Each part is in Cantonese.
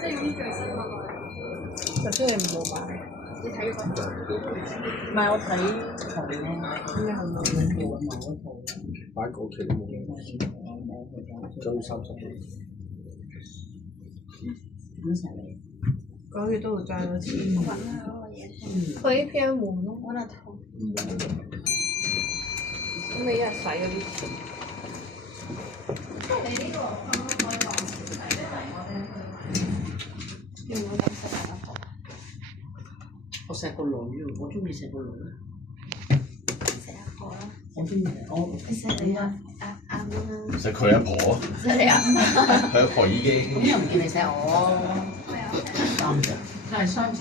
即係用啲最新嗰個。就即係冇買。你睇過？唔係我睇圖咧，應該係某一套。擺過期都冇。9月30號。一齊嚟。9月都會再多次。揾下嗰個嘢。佢啲偏門咯，揾下圖。咁你一日使嗰啲錢？你呢個可唔可以講前提？因為我哋要唔要咁食啊？我錫個女喎，我中意錫個女。食阿婆啦。我中意我。你錫你阿媽。錫佢阿婆。錫你阿媽。佢阿婆已經。咁又唔見你錫我。3隻。係3隻。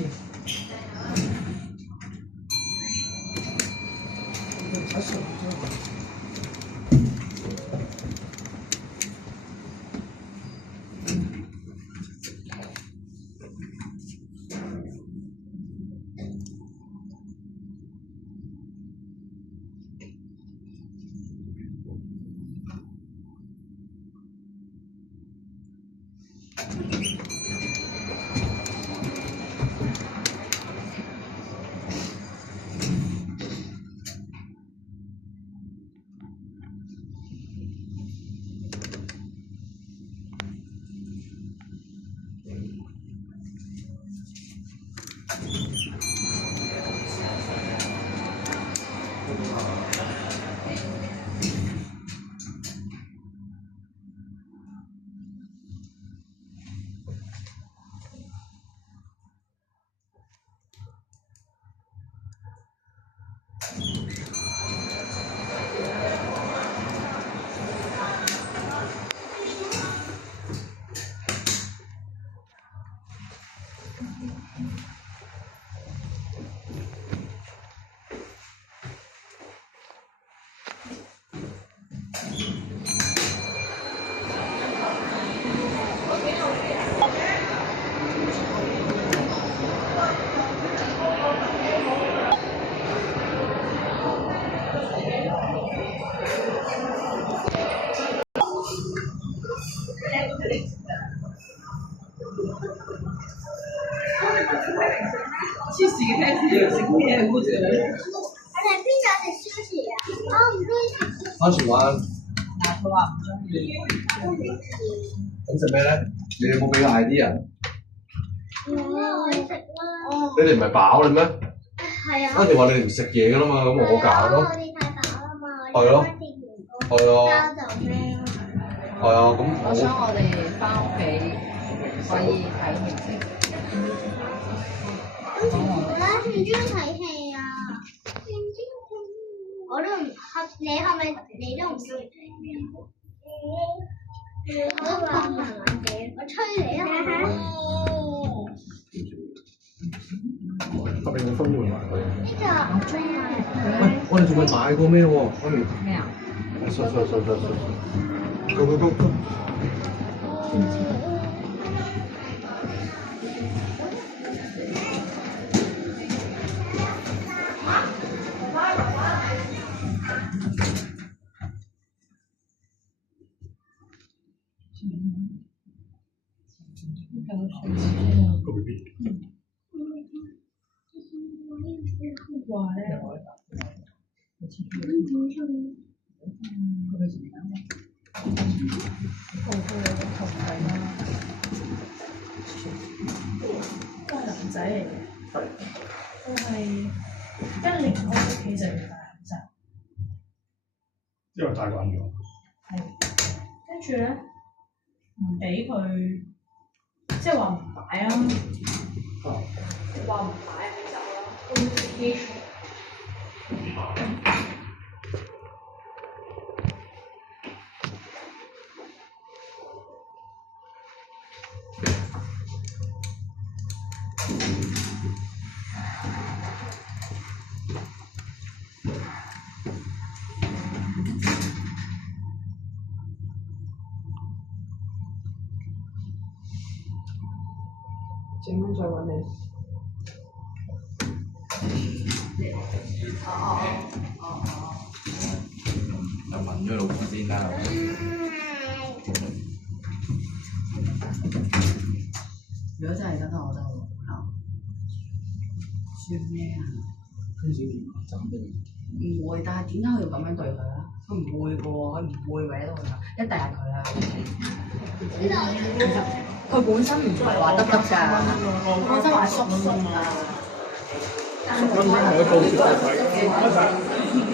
黐線嘅聽住食咩好似。我哋邊有食燒匙啊？我唔中意食。番薯灣。但係佢話唔中意。咁食咩咧？你有冇俾個 idea？我食啦。你哋唔係飽啦咩？係啊。啱哋話你哋唔食嘢噶啦嘛，咁我搞咯。我哋太飽啦嘛。係咯。係啊。交就咩咯？係啊，咁我想我哋翻屋企可以睇明星。咁全部咧，唔中意睇戲啊！我都唔合，你係咪你都唔中意睇戲？我都講慢慢嘅，我催你啊！後面嘅分換埋佢。呢個喂，我哋仲未買過咩喎？我哋咩啊？收，go。個 BB。話咧，都係男仔嚟嘅，都係10開始其實係大男仔，因為太慣咗。係跟住咧唔俾佢，即係話唔擺啊，話唔擺就走啦，都自己坐。點樣再揾你？咗老公先啦。如果真係得，我就好嬲。算咩啊？跟住就咁唔會，但係點解佢要咁樣對佢啊？佢唔會嘅喎，佢唔會搲到佢啊，一定係佢啊！佢本身唔係話得㗎，佢本身話叔叔啊。10蚊我都報銷曬。